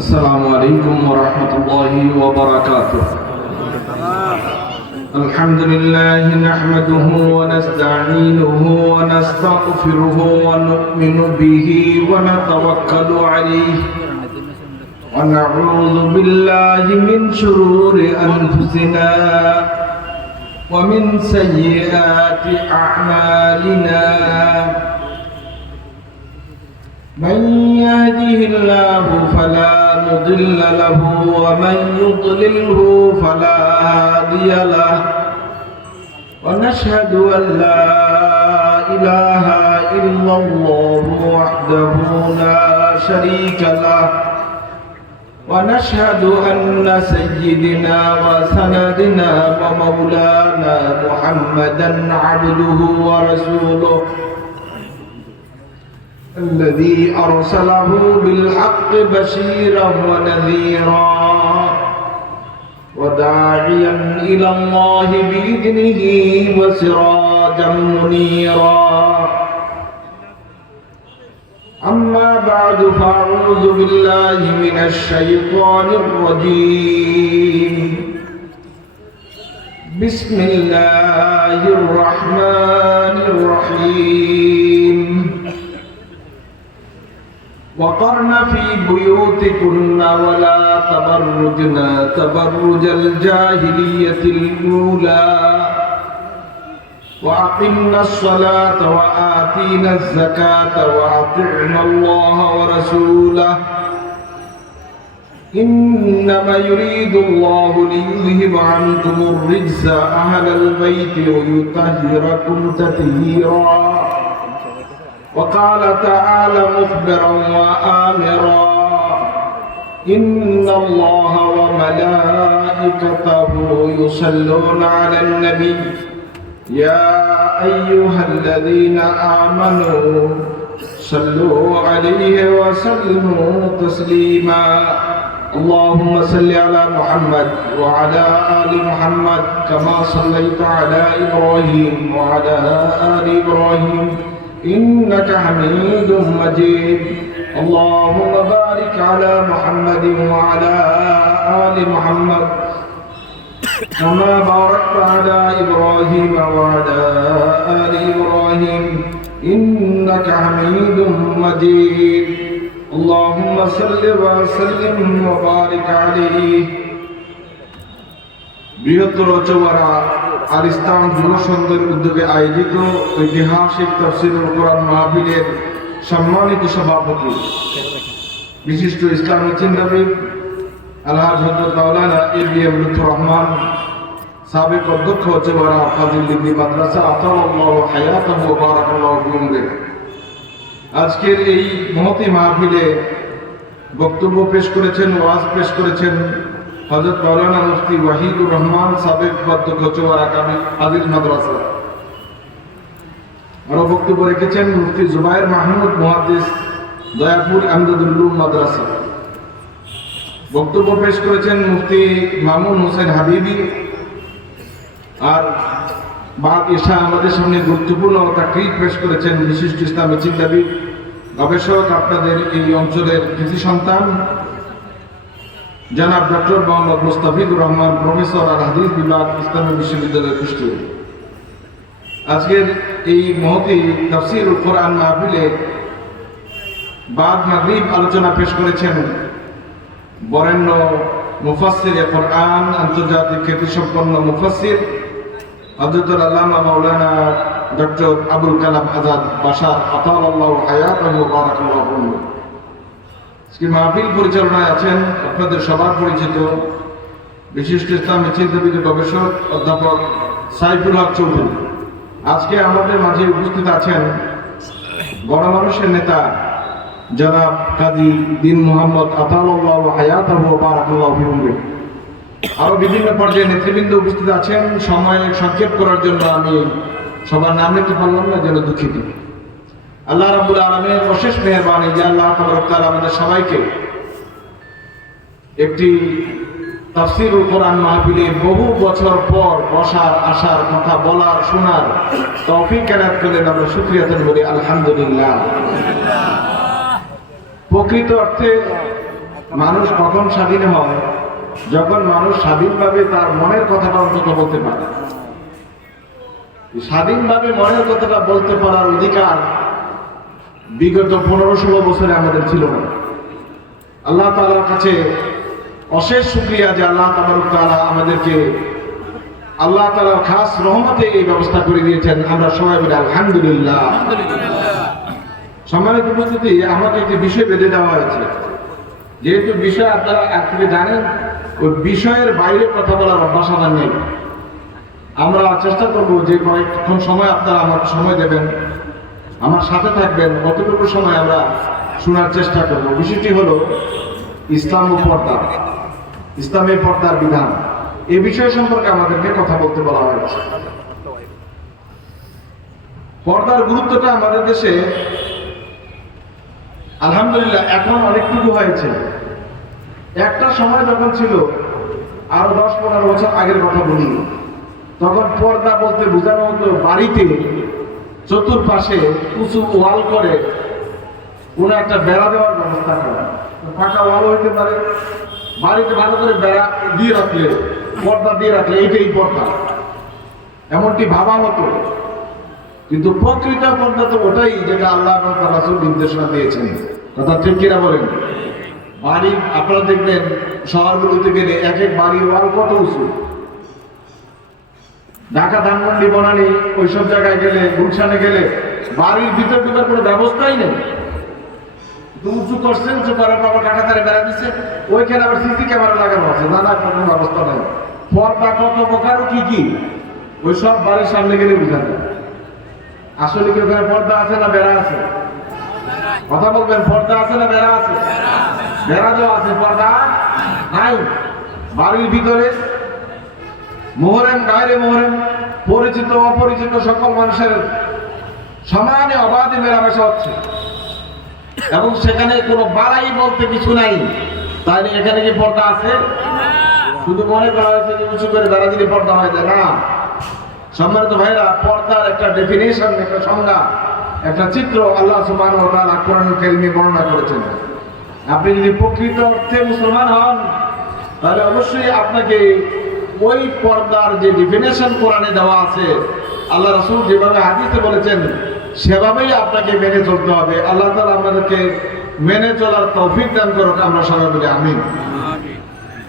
السلام عليكم ورحمة الله وبركاته. الحمد لله نحمده ونستعينه ونستغفره ونؤمن به ونتوكل عليه ونعوذ بالله من شرور أنفسنا ومن سيئات أعمالنا. من يهده الله فلا مضل له ومن يضلله فلا هادي له، ونشهد أن لا إله إلا الله وحده لا شريك له، ونشهد أن سيدنا وسندنا ومولانا محمدا عبده ورسوله الذي أرسله بالحق بشيرا ونذيرا وداعيا إلى الله بإذنه وسراجا منيرا. أما بعد فأعوذ بالله من الشيطان الرجيم. بسم الله الرحمن الرحيم. وقرن في بيوتكن ولا تبرجن تبرج الجاهلية الأولى وأقمنا الصلاة وآتينا الزكاة وأطعنا الله ورسوله إنما يريد الله ليذهب عنكم الرجس أهل البيت ويطهركم تطهيرا. وقال تعالى مخبرا وآمرا إن الله وملائكته يصلون على النبي يا أيها الذين آمنوا صلوا عليه وسلموا تسليما. اللهم صل على محمد وعلى آل محمد كما صليت على إبراهيم وعلى آل إبراهيم إنك حميد مجيد. اللهم بارك على محمد وعلى آل محمد كما باركت على إبراهيم وعلى آل إبراهيم إنك حميد مجيد. اللهم صل وسلم وبارك عليه. বৃহত্তর চৌবাড়া আল ইসলাম যুব সংঘের উদ্যোগে আয়োজিত ঐতিহাসিক তাফসীরুল কোরআন মাহফিলের সম্মানিত সভাপতি বিশিষ্ট ইসলামী চিন্তাবিদ আলহাজ হযরত মাওলানা এবিএম লুৎফর রহমান, সাবেক অধ্যক্ষ চৌবাড়া ফাজিল ডিগ্রি মাদ্রাসা, আতাল্লাহু হায়াতাহু ওয়া বারাকাল্লাহু ফিহি। আজকের এই মহতী মাহফিলে বক্তব্য পেশ করেছেন, ওয়াজ পেশ করেছেন হযরত মাওলানা মুফতি ওয়াহিদুর রহমান, সাবেক অধ্যক্ষ চৌবাড়া ফাজিল মাদ্রাসা। আরো বক্তব্য রেখেছেন মুফতি জুবায়ের মাহমুদ মুহাদ্দিস, দয়াপুর আমদাদুল মাদ্রাসা। বক্তব্য পেশ করেছেন মুফতি মামুন হোসেন হাবিবি। আর বাদ এশা আমাদের সামনে গুরুত্বপূর্ণ তাকরীর পেশ করেছেন বিশিষ্ট ইসলামী চিন্তাবিদ, গবেষক, আপনাদের এই অঞ্চলের কৃতি সন্তান জনাব ডক্টর মোহাম্মদ মুস্তাফিজুর রহমান, প্রফেসর আল হাদিস বিভাগ, ইসলামী বিশ্ববিদ্যালয় কুষ্টিয়া। আজকের এই মহতী তাফসীরুল কোরআন মাহফিলে বাদ মাগরিব আলোচনা পেশ করেছেন বরেণ্য মুফাসসিরে কোরআন, আন্তর্জাতিক খ্যাতিসম্পন্ন মুফাসসির হযরতুল আল্লামা মাওলানা ডক্টর আবুল কালাম আজাদ বাশার, আতাল্লাহু হায়াতাহু ওয়া বারাকাল্লাহু ফিহি। আজকে মাহফিল পরিচালনায় আছেন আপনাদের সবার পরিচিত বিশিষ্ট ইসলামী চিন্তাবিদ, গবেষক অধ্যাপক সাইফুল হক চৌধুরী। আজকে আমাদের মাঝে উপস্থিত আছেন গণমানুষের নেতা জনাব কাজী দিন মোহাম্মদ, আতাল্লাহু হায়াতাহু ওয়া বারাকাল্লাহু ফিহি। আরো বিভিন্ন পর্যায়ে নেতৃবৃন্দ উপস্থিত আছেন। সময় সংক্ষেপ করার জন্য আমি সবার নাম নিতে পারলাম না, যেন দুঃখিত। আল্লাহ রাব্বুল আলামিনের অশেষ মেহেরবানি যে আল্লাহ তাবারক তাআলা আমাদের সবাইকে একটি তাফসীরুল কোরআন মাহফিলে বহু বছর পর বসার, আসার, কথা বলার, শোনার তৌফিক এনায়েত করলেন। আমরা শুকরিয়া আদায় করি, আলহামদুলিল্লাহ। প্রকৃত অর্থে মানুষ কখন স্বাধীন হয়? যখন মানুষ স্বাধীনভাবে তার মনের কথাটা অন্তত বলতে পারে। স্বাধীনভাবে মনের কথাটা বলতে পারার অধিকার বিগত 15-16 বছরে আমাদের ছিল না। আল্লাহ তাআলার কাছে অশেষ শুকরিয়া যে আল্লাহ তাআলা আমাদেরকে আল্লাহ তাআলার খাস রহমতে এই ব্যবস্থা করে দিয়েছেন। আমরা সবাই বলি আলহামদুলিল্লাহ। সম্মানিত উপস্থিতি, আমাকে একটি বিষয় বেঁধে দেওয়া হয়েছে। যেহেতু বিষয় আপনারা একদিকে জানেন, ওই বিষয়ের বাইরে কথা বলার অভ্যাস আমার নেই। আমরা চেষ্টা করবো যে কয়েকক্ষণ সময় আপনারা আমাকে সময় দেবেন, আমার সাথে থাকবেন, কতটুকু সময় আমরা শোনার চেষ্টা করব। বিষয়টি হলো ইসলাম ও পর্দা, ইসলামের পর্দার বিধান। এই বিষয় সম্পর্কে আমাদেরকে কথা বলতে বলা হয়েছে। পর্দার গুরুত্বটা আমাদের দেশে আলহামদুলিল্লাহ এখন অনেকটুকু হয়েছে। একটা সময় যখন ছিল, আরো 10-15 বছর আগের কথা বলি, তখন পর্দা বলতে বোঝানো হতো বাড়িতে চতুর্পাশে উঁচু ওয়াল করে কোনো একটা বেড়া দেওয়ার ব্যবস্থা করা। ফাঁকা ওয়াল হইতে পারে, বাড়িতে ভালো করে বেড়া দিয়ে রাখলে, পর্দা দিয়ে রাখলে এইটাই পর্দা, এমনটি ভাবা হতো। কিন্তু প্রকৃত পর্দা তো ওটাই যেটা আল্লাহ এবং তার রাসূল নির্দেশনা দিয়েছেন। কথা ঠিক কিনা বলেন? বাড়ি আপনারা দেখবেন শহরগুলোতে গেলে এক এক বাড়ির ওয়াল কত উঁচু। ঢাকা, ধানমন্ডি, বনানী ওইসব জায়গায় গেলে, গুলশানে গেলে বাড়ির ভিতর ঢোকার কোনো ব্যবস্থাই নেই। উঁচু করছেন, উঁচু করার পর আবার কাঁটাতারে বেড়া দিচ্ছে, ওইখানে আবার সিসি ক্যামেরা লাগানো আছে, না কোনো ব্যবস্থা নেই। পর্দা কত প্রকার কি কি ওই সব বাড়ির সামনে গেলে বুঝা যায়। আসলে কি ওখানে পর্দা আছে না বেড়া আছে? কথা বলবেন, পর্দা আছে না বেড়া আছে? বেড়া দেওয়া আছে, পর্দা নাই। বাড়ির ভিতরে মুহররম, গায়রে মুহররম, পরিচিত অপরিচিত সকল মানুষের সমানে অবাধে মেলামেশা হচ্ছে, এবং সেখানে কোনো বাড়াই বলতে কিছু নাই। তাই এখানে কি পর্দা আছে? শুধু মনে করা হয়েছে যে উঁচু করে বেড়া দিলে পর্দা হয়ে যায় না। সম্মানিত ভাইরা, পর্দার একটা ডেফিনেশন, একটা সংজ্ঞা, একটা চিত্র আল্লাহ সুবহানাহু ওয়া তাআলা কোরআনুল কারীমে বর্ণনা করেছেন। আপনি যদি প্রকৃত অর্থে মুসলমান হন, তাহলে অবশ্যই আপনাকে ওই পর্দার যে ডেফিনেশন কোরআনে দেওয়া আছে, আল্লাহ রাসূল যেভাবে হাদিসে বলেছেন, সেভাবেই আপনাকে মেনে চলতে হবে। আল্লাহ তাআলা আমাদেরকে মেনে চলার তৌফিক দান করুক। আমরা সবাই বলি আমিন।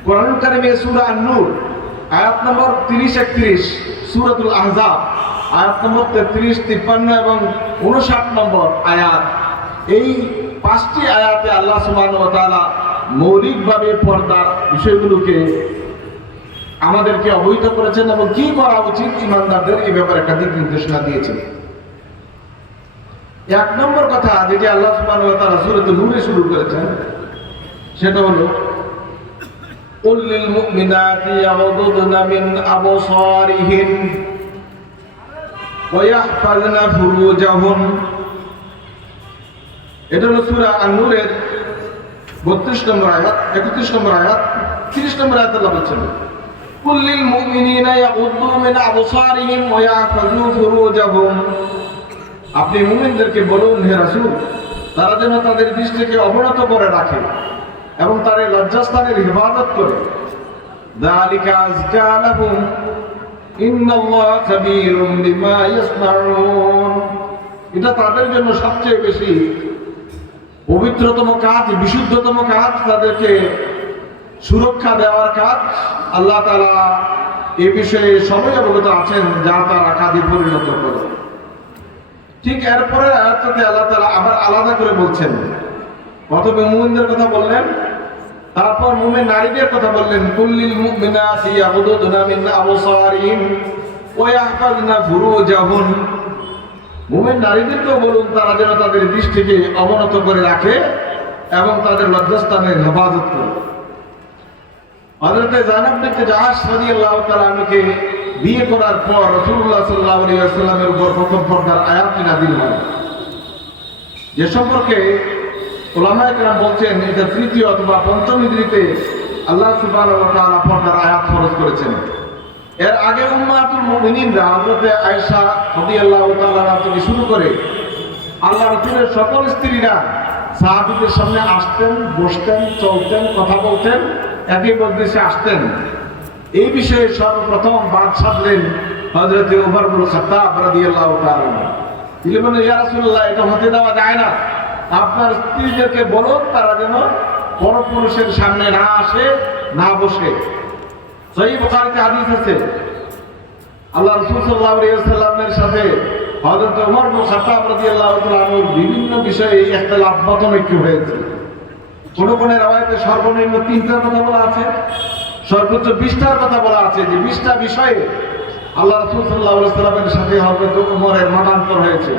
কোরআনুল কারীমে সূরা আন-নূর আয়াত নম্বর 30-31, সূরাতুল আহজাব আয়াত নম্বর 33, 53 এবং 59 নম্বর আয়াত, এই 5টি আয়াতে আল্লাহ সুবহানাহু ওয়া তাআলা মৌলিকভাবে পর্দার বিষয়গুলোকে আমাদেরকে অবহিত করেছেন এবং কি করা উচিত ইমানদারদের এই ব্যাপারে একটা দিক নির্দেশনা দিয়েছেন। 1 নম্বর কথা যেটি আল্লাহ সুবহানাহু ওয়া তাআলা সূরাতুন নূরে শুরু করেছেন, সেটা হলো قل للمؤمنات يغضضن من أبصارهن ويحفظن فروجهن। এটা হলো সূরা আন-নূরের 32 নম্বর আয়াত, 31 নম্বর আয়াত, 30 নম্বর আয়াতে আল্লাহ বলেছেন, قل للمؤمنين يغضوا من أبصارهم ويحفظوا فروجهم। আপনি মুমিনদেরকে বলুন, হে রাসূল, তারা যেন তাদের দৃষ্টিকে অবনত করে রাখে এবং তাদের লজ্জাস্থানের হেফাজত করে। যালিকা আযকা লাহুম ইন্নাল্লাহা খাবীরুম বিমা ইয়াসনাউন। এটা তাদের জন্য সবচেয়ে বেশি পবিত্রতম কাজ, বিশুদ্ধতম কাজ, তাদেরকে সুরক্ষা দেওয়ার কাজ। আল্লাহ তাআলা এই বিষয়ে সবাই অবগত আছেন, যা তারা কাজে পরিণত করে। ঠিক এরপরে আয়াতটাতে আল্লাহ তাআলা আবার আলাদা করে বলছেন। প্রথমে মুমিনদের কথা বললেন, তারপর মুমিন নারীদের কথা বললেন, কুল্লিল মুমিনাতি ইয়াগুদুনা মিন আবসারিহিন ওয়া ইয়াহফাযনা ফুরুজাহুন। মুমিন নারীদেরকেও বলুন তারা যেন তাদের দৃষ্টিকে অবনত করে রাখে এবং তাদের লজ্জাস্থানের হেফাজত করে। হযরত যায়েনব বিনতে জাহশ রাদিয়াল্লাহু তাআলা আনহাকে বিয়ে করার পর রাসূলুল্লাহ সাল্লাল্লাহু আলাইহি ওয়াসাল্লামের উপর প্রথম পর্দার আয়াতটি নাযিল হয়, যে সম্পর্কে উলামায়ে কেরাম বলছেন এটা 3য় অথবা 5ম হিজরিতে আল্লাহ সুবহানাহু ওয়া তাআলা পর্দার আয়াত ফরজ করেছেন। এর আগে উম্মাতুল মুমিনিনরা হযরত আয়েশা রাদিয়াল্লাহু তাআলা থেকে শুরু করে আল্লাহ রাসূলের সকল স্ত্রীরা সাহাবীদের সামনে আসতেন, বসতেন, চলতেন, কথা বলতেন, একই মজলিসে আসতেন। এই বিষয়ে সর্বপ্রথম বাদ সাধলেন হযরত ওমর ইবনে খাত্তাব রাদিয়াল্লাহু তাআলা। তিনি বললেন, ইয়া রাসূলুল্লাহ, এটা হতে দেওয়া যায় না। আপনার স্ত্রীদেরকে বলুন তারা যেন পরপুরুষের সামনে না আসে, না বসে। সহিহ বুখারীতে হাদিস আছে, আল্লাহ রাসূল সাল্লাল্লাহু আলাইহি ওয়াসাল্লামের সাথে হযরত ওমর ইবনে খাত্তাব রাদিয়াল্লাহু তাআলা বিভিন্ন বিষয়ে ইখতিলাফ মতানৈক্য হয়েছে। কোন কোন রওয়ায়াতে সর্বনিম্ন 3টার কথা বলা আছে, সর্বোচ্চ 20টার কথা বলা আছে, যে 20টা বিষয়ে আল্লাহ রাসূল সাল্লাল্লাহু আলাইহি ওয়াসাল্লামের সাথে হযরত ওমরের মতান্তর হয়েছে।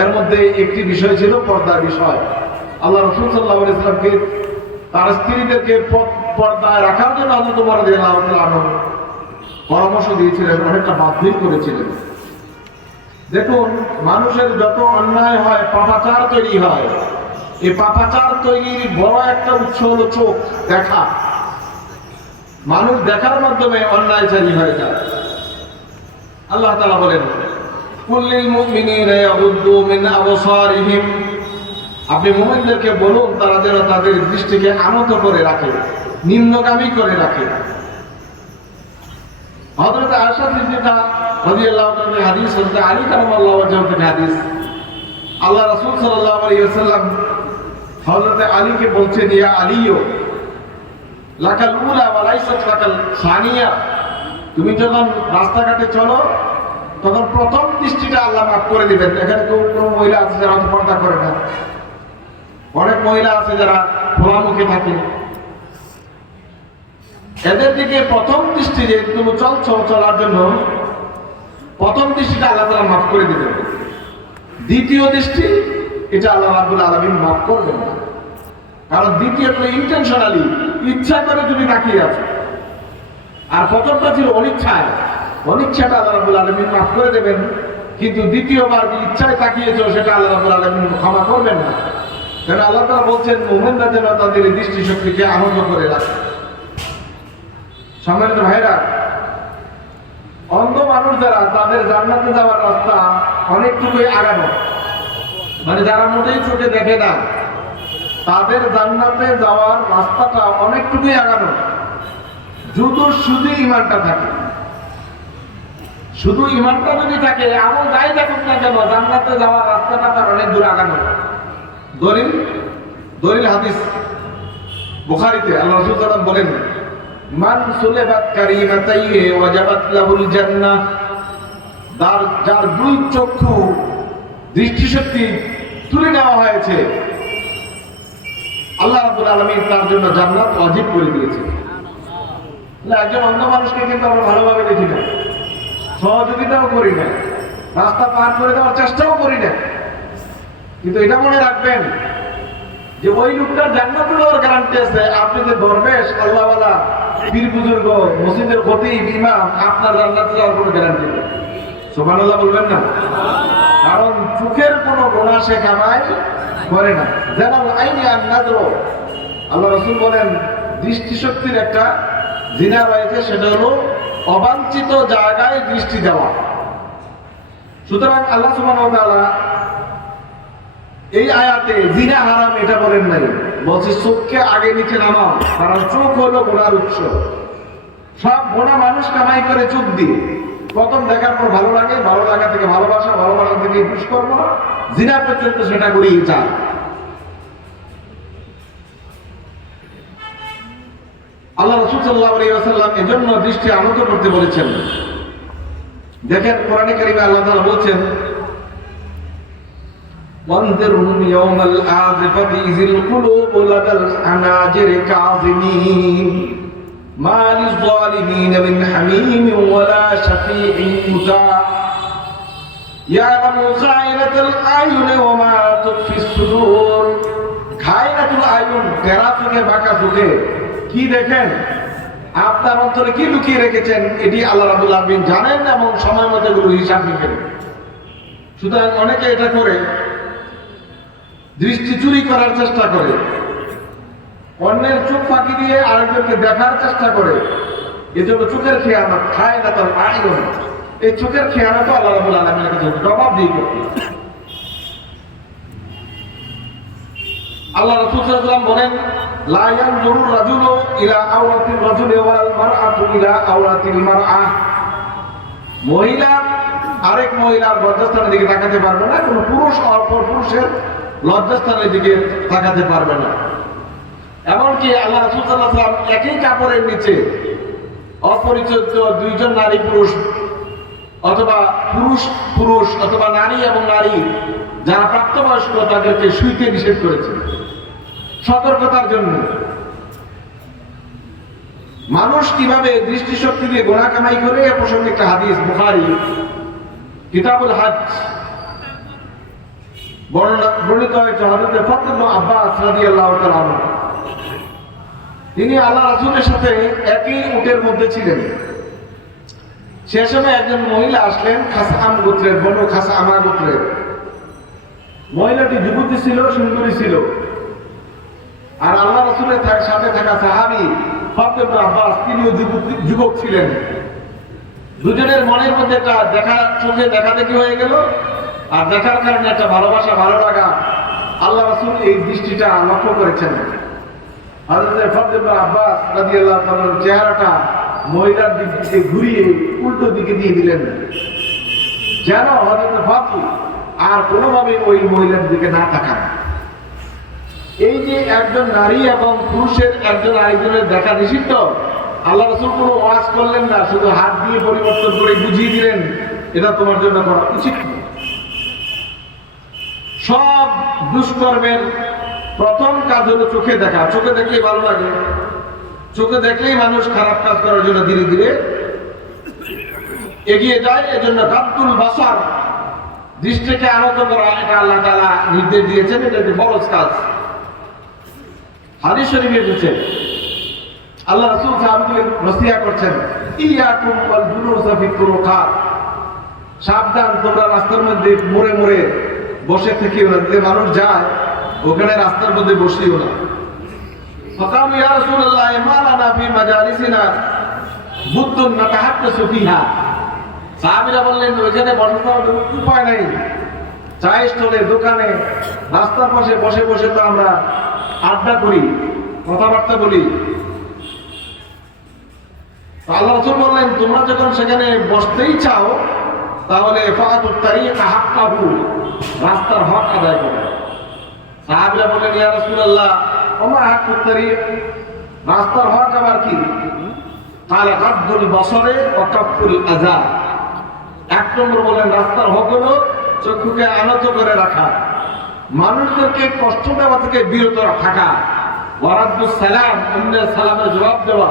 এর মধ্যে একটি বিষয় ছিল পর্দার বিষয়। আল্লাহ রাসূল সাল্লাল্লাহু আলাইহি ওয়াসাল্লামকে তার স্ত্রীদেরকে পর্দায় রাখার জন্য হযরত ওমর রাদিয়াল্লাহু তাআলা পরামর্শ দিয়েছিলেন, অনেকটা বাধ্য করেছিলেন। দেখুন, মানুষের যত অন্যায় হয়, পাপাচার তৈরি হয়। এই পাপাচার তৈরির বড় একটা উৎস হলো চোখ, দেখা। মানুষ দেখার মাধ্যমে অন্যায়চারী হয়ে যায়। আল্লাহ তাআলা বলেন, কুল্লিল মুমিনিনা ইয়াগুদ্দু মিন আবসারিহিম, আপনি মুমিনদেরকে বলুন তারা যেন তাদের দৃষ্টিকে আনত করে রাখে, নিম্নগামী করে রাখে। হযরত আয়েশা সিদ্দিকা রাদিয়াল্লাহু তাআলা হাদিস, হযরত আলী কারামাল্লাহু ওয়াজহু থেকে হাদিস, আল্লাহ রাসূল সাল্লাল্লাহু আলাইহি ওয়াসাল্লাম হযরত আলীকে বলছেন, ইয়া আলীও লাকাল উলা ওয়া লাইসাত লাকাল সানিয়া, তুমি যখন রাস্তাঘাটে চলো তখন প্রথম দৃষ্টিটা আল্লাহ মাফ করে দিবেন। এখানে কোনো মহিলা আছে যারা পর্দা করে না, অনেক মহিলা আছে যারা খোলামুখে থাকে, এদের দিকে প্রথম দৃষ্টি, যে তুমি চলছো, চলার জন্য প্রথম দৃষ্টিটা আল্লাহ তাআলা মাফ করে দিবেন। দ্বিতীয় দৃষ্টি, এটা আল্লাহ রাব্বুল আলামিন মাফ করবেন না। কারণ দ্বিতীয়টা ইন্টেনশনালি, ইচ্ছা করে তুমি তাকিয়ে আছো, আর প্রথমটা ছিল অনিচ্ছায়। অনিচ্ছাটা আল্লাহ রাব্বুল আলামিন মাফ করে দেবেন, কিন্তু দ্বিতীয়বার যে ইচ্ছায় তাকিয়েছো সেটা আল্লাহ রাব্বুল আলামিন ক্ষমা করবেন না। কারণ আল্লাহ তাআলা বলছেন, মুমিনরা যেন তাদের দৃষ্টি শক্তিকে আনন্দ করে রাখে। সম্মানিত ভাইরা, অন্ধ মানুষ যারা, তাদের জান্নাতে যাওয়ার রাস্তা অনেকটুকুই আগানো, মানে যারা মোটেই চোখে দেখে না, তাদের জান্নাতে যাওয়ার রাস্তাটা অনেকটুকুই আগানো, শুধু ইমানটা থাকে। শুধু ইমানটা যদি থাকে, আমল যাই দেখুক না কেন, জান্নাতে যাওয়ার রাস্তাটা তার অনেক দূর আগানো। দলিল হাদিস বুখারীতে আল্লাহ রাসূল সাল্লাল্লাহু আলাইহি ওয়াসাল্লাম বলেন, মান সুলিবাত কারিমাতাইহি ওয়াজাবাত লাহুল জান্নাহ, যার দুই চক্ষু দৃষ্টিশক্তি তুলে নেওয়া হয়েছে, আল্লাহ রাব্বুল আলামিন তার জন্য জান্নাত ওয়াজিব করে দিয়েছে। একজন অন্ধ মানুষকে কিন্তু আমরা ভালোভাবে দেখি না, সহযোগিতাও করি না, রাস্তা পার করে দেওয়ার চেষ্টাও করি না, কিন্তু এটা মনে রাখবেন যে ওই লোকটার জান্নাতে যাওয়ার গ্যারান্টি আছে। আপনি যে দরবেশ, আল্লাহওয়ালা, পীর বুজুর্গ, মসজিদের খতিব, ইমাম, আপনার জান্নাতে যাওয়ার কোনো গ্যারান্টি নেই। সুবহানাল্লাহ বলবেন না? কারণ চোখের কোনো গুনাহ সে কামাই করে না। জানাল আইনি আন নাজর, আল্লাহ রাসূল বলেন দৃষ্টিশক্তির একটা জিনা রয়েছে, সেটা হলো অবাঞ্ছিত জায়গায় দৃষ্টি দেওয়া। সুতরাং আল্লাহ সুবহানাহু ওয়া তাআলা এই আয়াতে জিনা হারাম এটা বলেন নাই, বলছে চোখকে আগে নিচে নামাও, কারণ চোখ হলো গুনার উৎস। সব গুনাহ মানুষ কামাই করে চোখ দিয়ে। প্রথম দেখার পর ভালো লাগে, ভালো লাগা থেকে ভালোবাসা, ভালোবাসা থেকে দুষ্কর্ম, জিনা পর্যন্ত সেটা করিয়ে যায়। আল্লাহ রাসূল সাল্লাল্লাহু আলাইহি ওয়াসাল্লাম এজন্য দৃষ্টি আনত করতে বলেছেন। দেখেন কোরআনে কারিমে আল্লাহ তাআলা বলছেন, وانذرهم يوم الآزفة إذ القلوب لدى الحناجر كاظمين ما للظالمين من حميم ولا شفيع يطاع يعلم خائنة الأعين وما تخفي الصدور। খায়নাতুল আয়ুন, তেরা চোখে বাঁকা চোখে কি দেখেন, আপনার অন্তরে কি লুকিয়ে রেখেছেন, এটি আল্লাহ রাব্বুল আলামিন জানেন এবং সময় মতো এগুলো হিসাব নিকেন। সুতরাং অনেকে এটা করে দৃষ্টি চুরি করার চেষ্টা করে, অন্যের চোখ ফাঁকি দিয়ে আরেকজনকে দেখার চেষ্টা করে। এজন্য চোখের খেয়ানত, খায়নাতুল আয়ুন, এই চোখের খেয়ানত আল্লাহ রাব্বুল আলামিনের কাছে জবাবদিহি করতে। আল্লাহ রাসূল সাল্লাল্লাহু আলাইহি ওয়াসাল্লাম বলেন, লা ইয়ানজুরু রাজুলু ইলা আওরাতির রাজুলি ওয়াল মারআতু ইলা আওরাতিল মারআহ। মহিলা আরেক মহিলার লজ্জাস্থানের দিকে তাকাতে পারবে না, কোনো পুরুষ অপর পুরুষের লজ্জাস্থানের দিকে তাকাতে পারবে না। এমনকি আল্লাহ রাসূল সাল্লাল্লাহু আলাইহি ওয়াসাল্লাম একই কাপড়ের নিচে অপরিচিত দুইজন নারী পুরুষ অথবা পুরুষ পুরুষ অথবা নারী এবং নারী যারা প্রাপ্তবয়স্ক তাদেরকে শুইতে নিষেধ করেছে সতর্কতার জন্য। মানুষ কিভাবে দৃষ্টিশক্তি দিয়ে গুনাহ কামাই করে এ প্রসঙ্গে একটা হাদিস বুখারী কিতাবুল হজ বর্ণিত হয়েছে হযরত ফাদল ইবনে আব্বাস রাদিয়াল্লাহু তাআলা আনহু। তিনি আল্লাহ রাসূলের সাথে একই উটের মধ্যে ছিলেন। সে সময় একজন মহিলা আসলেন খাসআম গোত্রের, বনু খাসআমা গোত্রের। মহিলাটি যুবতী ছিল, সুন্দরী ছিল। আর আল্লাহ রাসূলের সাথে থাকা সাহাবী ফাদল ইবনে আব্বাস তিনিও যুবক ছিলেন। দুজনের মনের মধ্যে একটা চোখে দেখা দেখি হয়ে গেল, আর দেখার কারণে একটা ভালোবাসা, ভালো লাগা আল্লাহ রাসূল এই দৃষ্টিটা লক্ষ্য করেছেন। হযরত ফাদল ইবনে আব্বাস রাদিয়াল্লাহু তাআলার চেহারাটা মহিলার দিকে ঘুরিয়ে উল্টো দিকে দিয়ে দিলেন, যেন হযরত ফাদল আর কোনোভাবে ওই মহিলার দিকে না তাকান। এই যে একজন নারী এবং পুরুষের একজন আরেকজনের দেখা নিষিদ্ধ, আল্লাহ রাসূল কোনো ওয়াজ করলেন না, শুধু হাত দিয়ে পরিবর্তন করে বুঝিয়ে দিলেন এটা তোমার জন্য করা উচিত। সব দুষ্কর্মের প্রথম কাজ হলো চোখে দেখা। চোখে দেখলেই ভালো লাগে, চোখে দেখলেই মানুষ খারাপ কাজ করার জন্য ধীরে ধীরে এগিয়ে যায়। এজন্য গাদ্দুল বাসার, দৃষ্টিকে আনত করা, এটা আল্লাহ তাআলা নির্দেশ দিয়েছেন। এটা একটি বড় কাজ। হাদিস শরীফে এসেছে আল্লাহ রাসূল সাহাবীকে নসিহত করছেন, ইয়াকুম ওয়াল জুলুসা ফি তুরুকাত, সাবধান তোমরা রাস্তার মধ্যে মোড়ে মোড়ে বসে থেকেও না, যে মানুষ যায় ওখানে রাস্তার মধ্যে বসিও না। ফাকালু ইয়া রাসূলুল্লাহ মা লানা ফি মাজালিসিনা বুদ্দুন নাতাহাদ্দাসু ফিহা। সাহাবীরা বললেন, ওখানে বসার উপায় নাই, চায়ের স্টলে, দোকানে, রাস্তার পাশে বসে বসে তো আমরা আড্ডা করি, কথাবার্তা বলি। আল্লাহ রাসূল বললেন, তোমরা যখন সেখানে বসতেই চাও তাহলে ফাতুত তারিকা হাক্কাহু, রাস্তার হক আদায় করো। সাহাবীরা বললেন, ইয়া রাসূলুল্লাহ ওমা হাক্কুত তারিক, রাস্তার হক আবার কি? কাল গাদ্দুল বসরে ওয়া কাফুল আযা। এক নম্বর বলেন রাস্তার হক হলো চক্ষুকে আনত করে রাখা, মানুষদেরকে কষ্ট দেওয়া থেকে বিরত থাকা, ওয়ারাদ্দুস সালাম, অন্যের সালামের জবাব দেওয়া,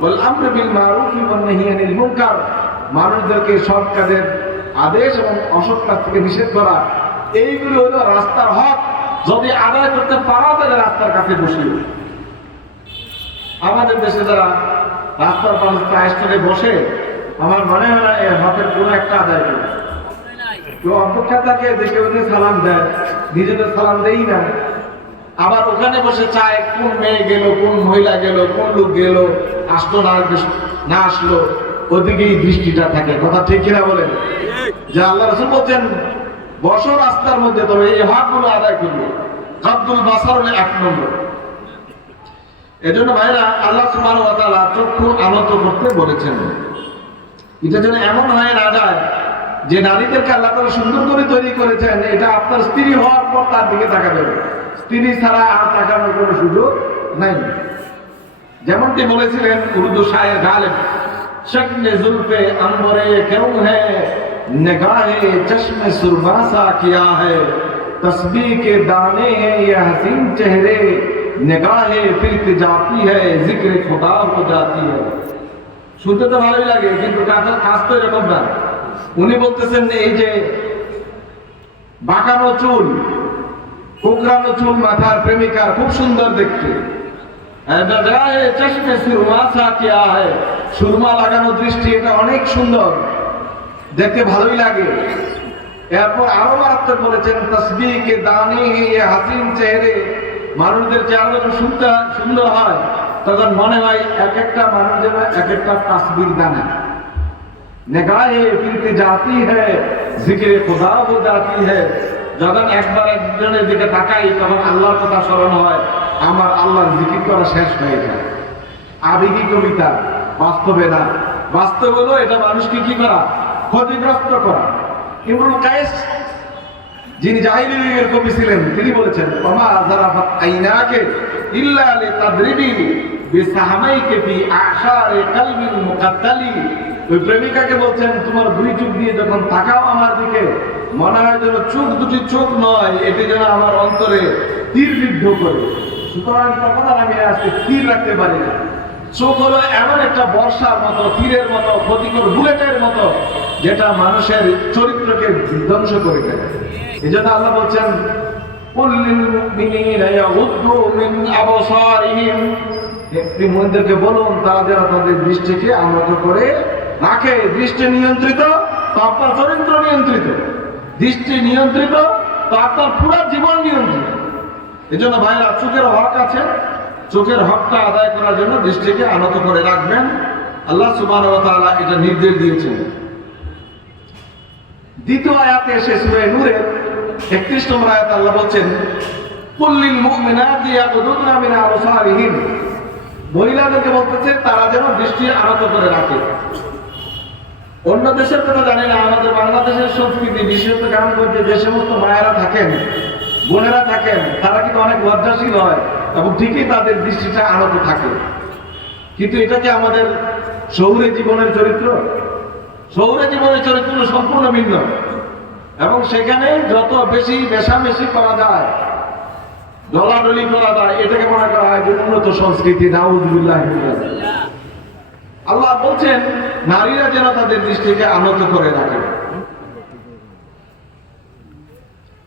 ওয়াল আমরু বিল মারুফ ওয়ান নাহয়ি আনিল মুনকার, মানুষদেরকে সৎ কাজের আদেশ এবং অসৎ কাজ থেকে নিষেধ করা। এইগুলো হলো রাস্তার হক। যদি আদায় করতে পারো তাহলে রাস্তার কাছে বসিও। আমাদের দেশে যারা রাস্তার পাশে চায়ের স্টলে বসে, আমার মনে হয় না এর হকের কোনো একটা আদায় করে। কেউ অপেক্ষা থাকে যে কেউ সালাম দেয়, নিজেদের সালাম দেই না। আবার ওখানে বসে চায় কোন মেয়ে গেল, কোন মহিলা গেল, কোন লোক গেল, আসলো না আসলো, ওদিকেই দৃষ্টিটা থাকে। কথা ঠিক কিনা বলেন? যে আল্লাহ রাসূল বলছেন বসো রাস্তার মধ্যে, তবে এই হকগুলো আদায় করবে। গাদ্দুল বাসার হলো এক নম্বর। এজন্য ভাইরা আল্লাহ সুবহানাহু ওয়া তাআলা চক্ষু আনত করতে বলেছেন। এটা যেন এমন হয়ে না যায় যে নারীদেরকে আল্লাহ তাআলা সুন্দর করে তৈরি করেছেন, এটা আপনার স্ত্রী হওয়ার পর তার দিকে তাকাবেন, স্ত্রী ছাড়া আর তাকানোর কোনো সুযোগ নাই। যেমনটি বলেছিলেন উর্দু শায়ের গালিব, শকনে জুলফে अंबरे क्यों है निगाहे चश्मे सुरमा सा किया है, तस्बीह के दाने हैं ये हसीन चेहरे, निगाहे फिरक जाती है जिक्र खुदा हो जाती है। শুনতে তো ভালোই লাগে, কিন্তু কাজ তো এরকম না। উনি বলতেছেন এই যে বাঁকানো চুল, কোকড়ানো চুল মাথার প্রেমিকার খুব সুন্দর দেখতে, চশমে সুরমা সা কিয়া হ্যায়, সুরমা লাগানো দৃষ্টি, এটা অনেক সুন্দর দেখতে, ভালোই লাগে। এরপর আরো মারাত্মক বলেছেন, তসবিহ কে দানে হে ইয়ে হাসিন চেহারে, মানুষদের চেহারা যখন সুন্দর হয় তখন মনে হয় এক একটা মানুষ যেন এক একটা তাসবিহ দানা। निगाहें फिरते जाती है जिक्र खुदा हो जाती है, যখন একবার একজনের দিকে তাকাই তখন আল্লাহর কথা স্মরণ হয়, আমার আল্লাহর জিকির করা শেষ হয়ে যায়। আবেগী কবিতা, বাস্তবে না। বাস্তব হলো এটা মানুষকে কি করা? ক্ষতিগ্রস্ত করা। ইমরুল কায়েস যিনি জাহিলি যুগের কবি ছিলেন, তিনি বলেছেন, ওমা যারাফাত আইনাকে ইল্লা লিতাদরিবি বিসাহমাইকে ফি আশারে কলবিল মুকাদ্দালি। ওই প্রেমিকাকে বলছেন, তোমার দুই চোখ দিয়ে যখন তাকাও আমার দিকে, মনে হয় যেন চোখ দুটি চোখ নয়, এটি যেন আমার অন্তরে তীর বিদ্ধ করে। সুতরাং তখন আর আমি আজকে তীর রাখতে পারি না। চোখ হলো এমন একটা বর্ষার মতো, তীরের মতো, ক্ষতিকর বুলেটের মতো, যেটা মানুষের চরিত্রকে বিধ্বংস করে দেয়। এই জন্য আল্লাহ বলছেন, কুল্লিল মুমিনিনা ইয়াগুদ্দু মিন আবসারিহিম, একটি মুমিনদেরকে বলুন তারা যেন তাদের দৃষ্টিকে আনত করে রাখে। দৃষ্টি নিয়ন্ত্রিত তো আপনার চরিত্র নিয়ন্ত্রিত, দৃষ্টি নিয়ন্ত্রিত তো আপনার পুরো জীবন নিয়ন্ত্রিত। এই জন্য ভাইরা, চোখের হক আছে, চোখের হকটা আদায় করার জন্য দৃষ্টিকে আনত করে রাখবেন। আল্লাহ সুবহানাহু ওয়া তাআলা এটা নির্দেশ দিয়েছেন। দ্বিতীয় আয়াতে এসে সূরা নূরের 31 নম্বর আয়াতে আল্লাহ বলছেন, কুল্লিল মুমিনাতি ইয়াগুদুনা মিন আবসারিহিম, মহিলাদেরকে বলতেছে তারা যেন দৃষ্টি আনত করে রাখে। অন্য দেশের কথা জানি না, আমাদের বাংলাদেশের সংস্কৃতি, বিশেষত গ্রামগঞ্জে যে সমস্ত মায়েরা থাকেন, বোনেরা থাকেন, তারা কিন্তু অনেক লজ্জাশীল হয় এবং ঠিকই তাদের দৃষ্টিটা আনত থাকে। কিন্তু এটা কি আমাদের শহুরে জীবনের চরিত্র? শহুরে জীবনের চরিত্র সম্পূর্ণ ভিন্ন, এবং সেখানে যত বেশি মেশামেশি করা যায়, দলাদলি করা যায়, এটাকে মনে করা হয় যে উন্নত সংস্কৃতি। নাউযুবিল্লাহি মিন যালিক। আল্লাহ বলছেন নারীরা যেন তাদের দৃষ্টিকে আনত করে রাখে।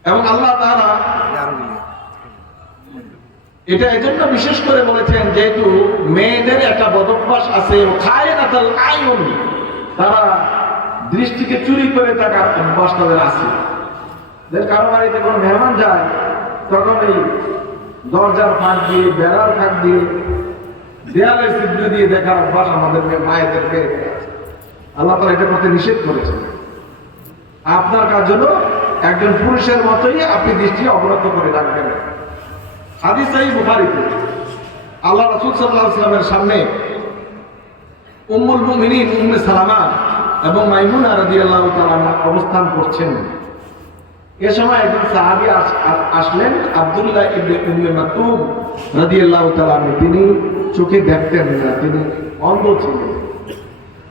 এবং আল্লাহ তাআলা এটা এজন্য বিশেষ করে বলেছেন, যেহেতু মেয়েদের একটা বদভ্যাস আছে, খায়নাতুল আয়ুন, তারা দৃষ্টিকে চুরি করে থাকার অভ্যাস তাদের আছে। কারো বাড়িতে কোনো মেহমান যায়, তখন এই দরজার ফাঁক দিয়ে, বেড়ার ফাঁক দিয়ে, দেয়ালের ছিদ্র দিয়ে দেখার অভ্যাস আমাদের মায়েদেরকে আল্লাহ তাআলা এটা করতে নিষেধ করেছেন। আপনার কাজ হলো একজন পুরুষের মতোই আপনি দৃষ্টি অবনত করে রাখবেন। হাদিস সহিহ বুখারীতে আল্লাহ রাসূল সাল্লাল্লাহু আলাইহি ওয়াসাল্লামের সামনে উম্মুল মুমিনিন উম্মে সালামা এবং মাইমুনা রাদিয়াল্লাহু তাআলা অবস্থান করছেন। এ সময় একজন সাহাবী আসলেন, আব্দুল্লাহ ইবনে উম্মে মাকতুম রাদিয়াল্লাহু তাআলা। তিনি চোখে দেখতেন না, তিনি অন্ধ ছিলেন।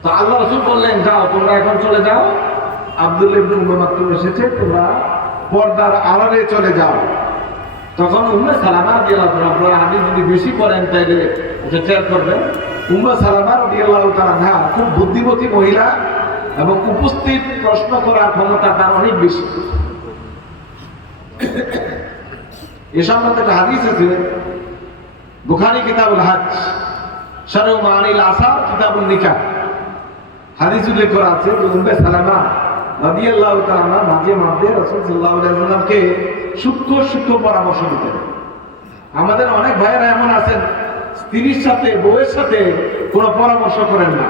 তো আল্লাহ রাসূল বললেন, যাও তোমরা এখন চলে যাও, আব্দুল্লাহ ইবনে উম্মে মাকতুম এসেছে, তোমরা পর্দার আড়ালে চলে যাও। তখন উম্মে সালামা রাদিয়াল্লাহু তাআলা, আপনারা হাদিস যদি বেশি পড়েন তাইলে এটা শেয়ার করবেন। উম্মে সালামা রাদিয়াল্লাহু তাআলা খুব বুদ্ধিমতী মহিলা এবং উপস্থিত প্রশ্ন করার ক্ষমতা তার অনেক বেশি। এ সম্বন্ধে একটা হাদিস আছে, বুখারী কিতাবুল হজ, শারহ মাআনিল আসার, কিতাবুন নিকাহ, হাদিস উল্লেখ করা আছে যে উম্মে সালামা রাদিয়াল্লাহু তাআলা মাঝে মাঝে রাসূল সাল্লাল্লাহু আলাইহি ওয়াসাল্লামকে সূক্ষ্ম সূক্ষ্ম পরামর্শ দিতেন। আমাদের অনেক ভাইয়েরা এমন আছেন, স্ত্রীর সাথে, বউয়ের সাথে কোনো পরামর্শ করেন না,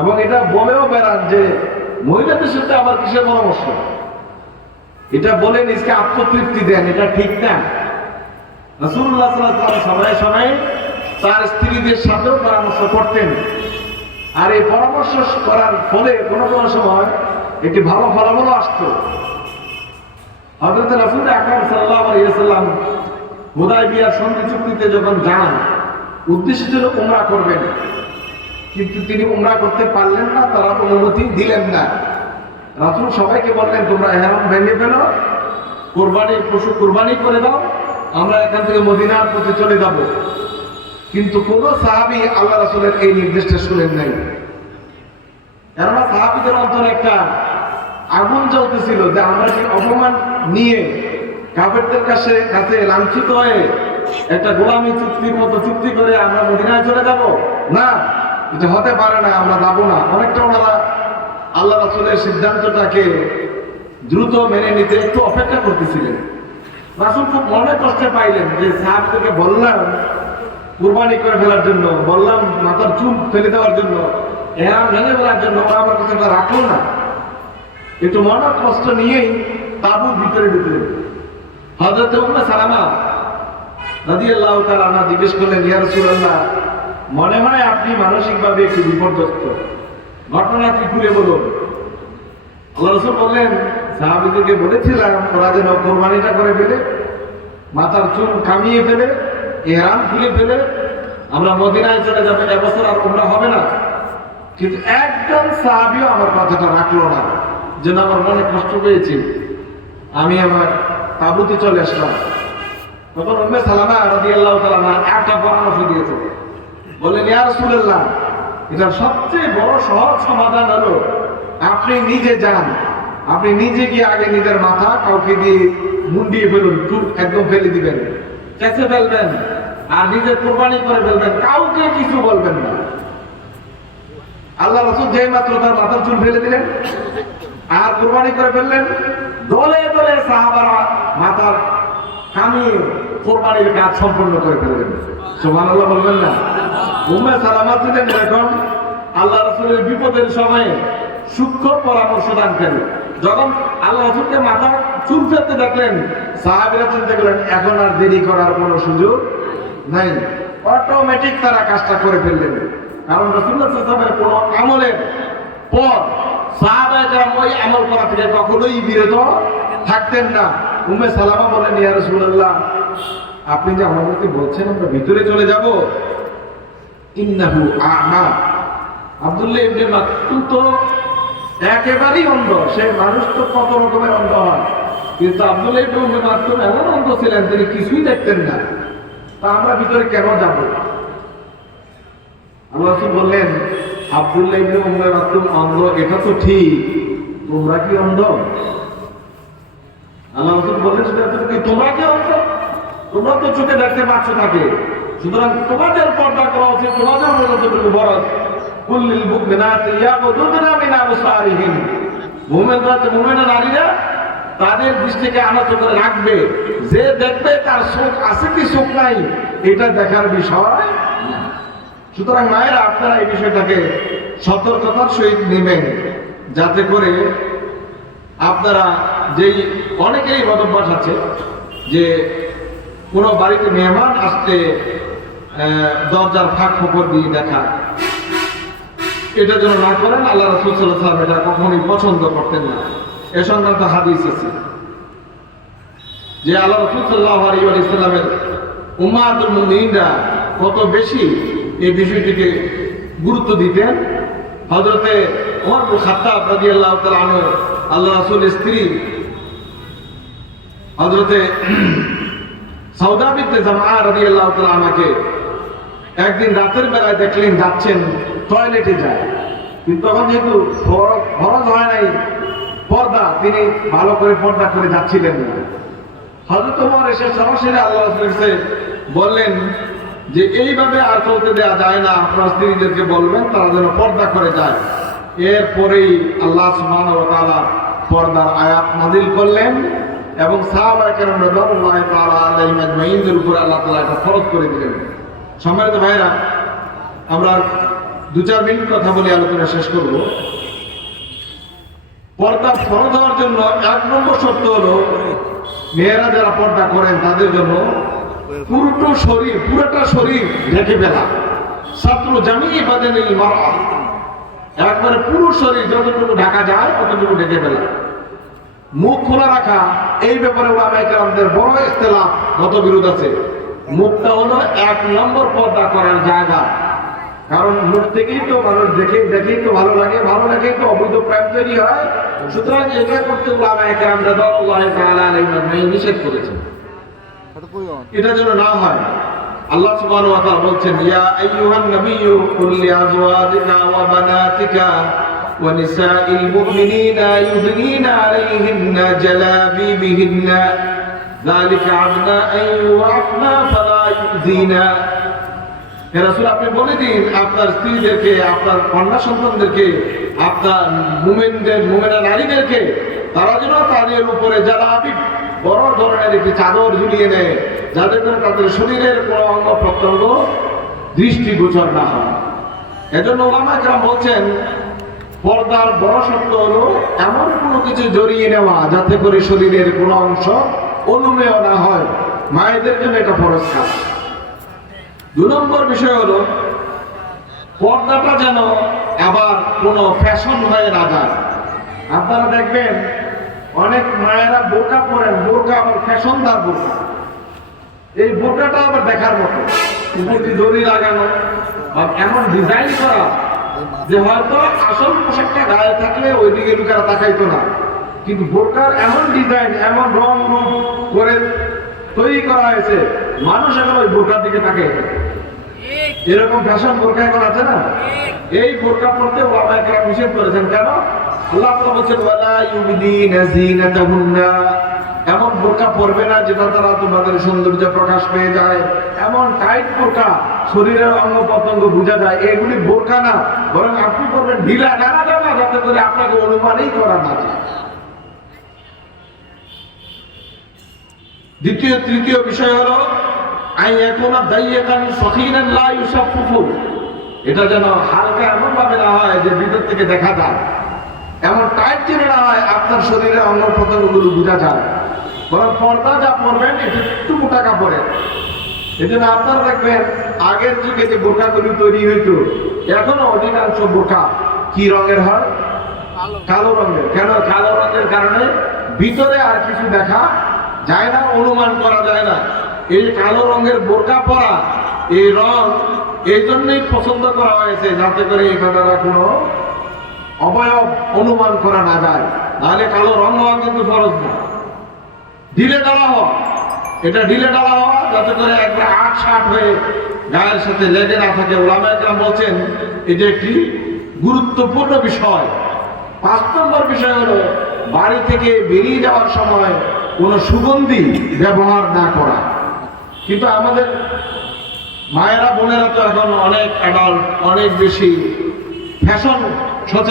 এবং এটা বলেও বেড়ান যে মহিলাদের সাথে আবার কিসের পরামর্শ। এটা বলে নিজকে আত্মতৃপ্তি দেন, এটা ঠিক না। রাসূলুল্লাহ সাল্লাল্লাহু আলাইহি ওয়াসাল্লাম সময়ে সময়ে তার স্ত্রীদের সাথেও পরামর্শ করতেন। আর এই পরামর্শ করার ফলে কোনো কোনো সময় একটি ভালো ফলাফলও আসতো। হযরত রাসূল আকরাম সাল্লাল্লাহু আলাইহি ওয়াসাল্লাম হুদায়বিয়ার সন্ধি চুক্তিতে যখন যান, উদ্দেশ্য ছিল উমরা করবেন, কিন্তু তিনি উমরা করতে পারলেন না, তারা অনুমতি দিলেন না। রাসূল সবাইকে বললেন, তোমরা ইহরাম ভেঙে ফেলো, কোরবানির পশু কোরবানি করে দাও, আমরা এখান থেকে মদিনার পথে চলে যাব। কিন্তু কোন সাহাবী আল্লাহ রাসূলের এই নির্দেশটা শুনেন নাই। কেননা সাহাবীদের অন্তরে একটা আগুন জ্বলতেছিল যে আমরা কি অপমান নিয়ে কাফেরদের কাছে লাঞ্ছিত হয়ে একটা গোলামি চুক্তির মতো চুক্তি করে আমরা মদিনায় চলে যাব? না, এটা হতে পারে না, আমরা যাব না। অনেকটা ওনারা আল্লাহ রাসূলের সিদ্ধান্তটাকে দ্রুত মেনে নিতে একটু অপেক্ষা করতেছিলেন। রাসূল খুব মনে কষ্টে পাইলেন যে সাহাবীদেরকে বললাম কুরবানি করে ফেলার জন্য, বললাম মাথার চুল ফেলে দেওয়ার জন্য, ইহরাম ভেঙে ফেলার জন্য, ওরা আমার কাছে রাখলো না। একটু মনের কষ্ট নিয়েই তাঁবুর ভিতরে ঢুকলেন। হযরত উম্মে সালামা রাদিয়াল্লাহু তাআলা আনহা জিজ্ঞেস করলেন, ইয়া রাসূলুল্লাহ, মনে হয় আপনি মানসিকভাবে একটু বিপর্যস্ত, ঘটনা কি খুলে বলুন। আল্লাহ রাসূল বললেন, সাহাবীদেরকে বলেছিলাম ওরা যেন কোরবানিটা করে ফেলে, মাথার চুল কামিয়ে ফেলে, ইহরাম খুলে ফেলে আমরা মদিনায় চলে যাবো, এবছর আর উমরা হবে না। কিন্তু একজন সাহাবীও আমার কথাটা রাখলো না, যেন আমার মনে কষ্ট পেয়েছি। আমি আমার তাঁবুতে চলে আসলাম। তখন উম্মে সালামা রাদিয়াল্লাহু তাআলা একটা পরামর্শ দিয়েছে, বললেন, ইয়া রাসূলুল্লাহ, এটা সবচেয়ে বড় সহজ সমাধান হলো আপনি নিজে যান, আপনি নিজে গিয়ে আগে নিজের মাথা কাউকে দিয়ে মুন্ডিয়ে ফেলুন, চুল একদম ফেলে দিবেন, চেঁচে ফেলবেন, আর নিজে কোরবানি করে ফেলবেন, কাউকে কিছু বলবেন না। আল্লাহ রাসূল যেই মাত্র তার মাথার চুল ফেলে দিলেন আর কোরবানি করে ফেললেন, দলে দলে সাহাবারা মাথার কামিয়ে কোরবানির কাজ সম্পন্ন করে ফেললেন। সুবহানাল্লাহ বলবেন না? উম্মে সালামা ছিলেন এরকম আল্লাহ রাসূলের বিপদের সময়ে সূক্ষ্ম পরামর্শ দানকারী। যখন আল্লাহ রাসূলকে মাথা চুল ফেলতে দেখলেন, সাহাবীরা চিন্তা করলেন এখন আর দেরি করার কোনো সুযোগ নাই, অটোমেটিক তারা কাজটা করে ফেললেন। কারণ রাসূলুল্লাহ সাল্লাল্লাহু আলাইহি ওয়াসাল্লামের কোনো আমলের পর সাহাবায়ে কেরাম ওই আমল করা থেকে কখনোই বিরত থাকতেন না। উম্মে সালামা বলেন, ইয়া রাসূলুল্লাহ, আপনি যে আমাদেরকে বলছেন আমরা ভিতরে চলে যাব, ইন্নাহু আ'মা, আব্দুল্লাহ ইবনে মাকতুম তো একেবারেই অন্ধ, সে মানুষ তো কত রকমের অন্ধ হয়, কিন্তু আব্দুল্লাহ ইবনে মাকতুম এমন অন্ধ ছিলেন তিনি কিছুই দেখতেন না, তা আমরা ভিতরে কেন যাব? আল্লাহ রাসূল বললেন, আব্দুল্লাহ ইবনে মাকতুম অন্ধ এটা তো ঠিক, তোমরা কি অন্ধ? আল্লাহ রাসূল বললেন, তোমরা কি অন্ধ? তোমরা তো চোখে দেখতে পাচ্ছ তাকে, সুতরাং তোমাদের পর্দা করা উচিত, তোমাদের যতটুকু বরজ। কুল্লিল মুমিনাতি ইয়াগুদুনা মিন আবসারিহিম, মুমিনা নারীরা তাদের দৃষ্টিকে আনত করে রাখবে, যে দেখবে তার চোখ আছে কি চোখ নাই এটা দেখার বিষয়। সুতরাং মায়েরা আপনারা এই বিষয়টাকে সতর্কতার সহিত নেবেন, যাতে করে আপনারা যেই অনেকেই বদভ্যাস আছে যে কোনো বাড়িতে মেহমান আসতে দরজার ফাঁক ফোকর দিয়ে দেখা, এটা যেন না করেন। আল্লাহ রাসূল সাল্লাল্লাহু আলাইহি ওয়াসাল্লাম এটা কখনোই পছন্দ করতেন না। এ সংক্রান্ত হাদিস আছে যে আল্লাহ রাসূল সাল্লাল্লাহু আলাইহি ওয়াসাল্লামের উম্মাতুল মুমিনিনরা কত বেশি এই বিষয়টিকে গুরুত্ব দিতেন। হযরতে ওমর ইবনে খাত্তাব রাদিয়াল্লাহু তাআলা আনহু আল্লাহ রাসূলের স্ত্রী হযরতে সাউদা বিনতে জামআ রাদিয়াল্লাহু তাআলা আনহাকে একদিন রাতের বেলায় দেখলেন যাচ্ছেন, টয়লেটে যায়, কিন্তু তখন যেহেতু ফরজ হয় নাই পর্দা, তিনি ভালো করে পর্দা করে যাচ্ছিলেন না। হযরত ওমর এসে সরাসরি আল্লাহ রাসূলের কাছে বললেন যে এইভাবে আর চলতে দেওয়া যায় না, আপনার স্ত্রীদেরকে বলবেন তারা যেন পর্দা করে যায়। এরপরেই আল্লাহ সুবহানাহু ওয়া তাআলা পর্দার আয়াত নাযিল করলেন এবং সাহাবায়ে কেরাম রাদিয়াল্লাহু তাআলা আলাইহিম আজমাইনদের উপর আল্লাহ তাআলা এটা ফরজ করে দিলেন। সম্মানিত ভাইরা, আমরা 2-4 মিনিট কথা বলে আলোচনা শেষ করব। পর্দা ফরজ হওয়ার জন্য 1 নম্বর শর্ত হলো মেয়েরা যারা পর্দা করেন তাদের জন্য পুরোটা শরীর ঢেকে ফেলা। সাতরু জামিই বাদানিল মারআ, একবারে পুরো শরীর যতটুকু ঢাকা যায় ততটুকু ঢেকে ফেলা। মুখ খোলা রাখা, এই ব্যাপারে উলামায়ে কেরামদের বড় ইখতিলাফ, মতবিরোধ আছে। মুখটা হলো 1 নম্বর পর্দা করার জায়গা, কারণ মুখ থেকেই তো মানুষ দেখেই তো ভালো লাগেই তো অবৈধ প্রেম তৈরি হয়। সুতরাং এটা করতে উলামায়ে কেরাম রাদিয়াল্লাহু তাআলা আলাইহিম নিষেধ করেছেন, এটা যেন না হয়। আল্লাহ সুবহানাহু ওয়া তাআলা বলছেন, ইয়া আইয়ুহান নাবিয়্যু কুল লিআজওয়াজিকা ওয়া বানাতিকা ওয়া নিসাইল মুমিনিনা ইউদনিনা আলাইহিন্না জালাবিবিহিন্না যালিকা আদনা আন ইউআফনা ফালা ইউযিনা। হে রাসূল, আপনি বলে দিন আপনার স্ত্রীদেরকে, আপনার কন্যা সন্তানদেরকে, আপনার মুমিনা নারীদেরকে তারা যেন তাদের উপরে জালাবিব বড় ধরনের একটি চাদর ঝুলিয়ে নেয়, যাতে করে তাদের শরীরের কোনো অঙ্গ প্রত্যঙ্গ দৃষ্টিগোচর না হয়। এজন্য উলামায়ে কেরাম বলছেন পর্দার বড় শর্ত হলো এমন কোনো কিছু জড়িয়ে নেওয়া যাতে করে শরীরের কোনো অংশ অনুমেয় না হয়, মায়েদের জন্য এটা ফরজ কাজ। 2 নম্বর বিষয় হলো পর্দাটা যেন আবার কোনো ফ্যাশন হয়ে না যায়। আপনারা দেখবেন অনেক মায়েরা বোরকা পরেন, বোরকা আবার ফ্যাশনদার বোরকা। এই বোরকাটা আবার দেখার মতো, উপরে দড়ি লাগানো আর এমন ডিজাইন করা যে হয়তো আসল পোশাকটা গায়ে থাকলে ওইদিকে লোকেরা তাকাইতো না, কিন্তু বোরকার এমন ডিজাইন, এমন রং রূপ করে তৈরি করা হয়েছে, মানুষ এখন ওই বোরকার দিকে তাকায়। এরকম ফ্যাশন বোরকা এখন আছে না? এই বোরকা পড়তে ওলামা একরাম নিষেধ করেছেন। কেন? আল্লাহ তাআলা বলেছেন ওয়ালা ইউবদিনা যিনাতাহুন্না, এমন বোরকা পরবে না যেটা দ্বারা তোমাদের সৌন্দর্য প্রকাশ পেয়ে যায়, এমন টাইট বোরকা শরীরের অঙ্গ প্রত্যঙ্গ বোঝা যায়, এগুলি বোরকা না, বরং আপনি পরবেন ঢিলা ডানা ডানা, যাতে করে আপনাকে অনুমানই করা না যায়। তৃতীয় বিষয় হলো এটা যেন হালকা এমন ভাবে না হয় যে ভিতর থেকে দেখা যায়, এমন টাইট চেনে না হয় আপনার শরীরের অঙ্গ প্রত্যঙ্গগুলো বোঝা যায়, বরং পর্দা যা পরবেন এটা একটু মোটা কাপড়ের। এই জন্য আপনারা দেখবেন আগের যুগে যে বোরকাগুলি তৈরি হইতো, এখনো অধিকাংশ বোরকা কি রঙের হয়? কালো রঙের। কেন? কালো রঙের কারণে ভিতরে আর কিছু দেখা যায় না, অনুমান করা যায় না। এই কালো রঙের বোরকা পরা, এই রং এই জন্যই পছন্দ করা হয়েছে যাতে করে এটা দ্বারা কোনো অবয়ব অনুমান করা না যায়। তাহলে কালো রং হওয়া কিন্তু ফরজ না, ঢিলে ডালা হওয়া, এটা ঢিলে ডালা হওয়া যাতে করে একবার ৮-৬ হয়ে গায়ের সাথে লেগে না থাকে। ওলামা একরাম বলছেন এটা একটি গুরুত্বপূর্ণ বিষয়। 5 নম্বর বিষয় হলো বাড়ি থেকে বেরিয়ে যাওয়ার সময় কোনো সুগন্ধি ব্যবহার না করা। কিন্তু আমাদের মায়েরা বোনেরা তো এখন অনেক অ্যাডাল্ট, অনেক বেশি ফ্যাশন সচেতন।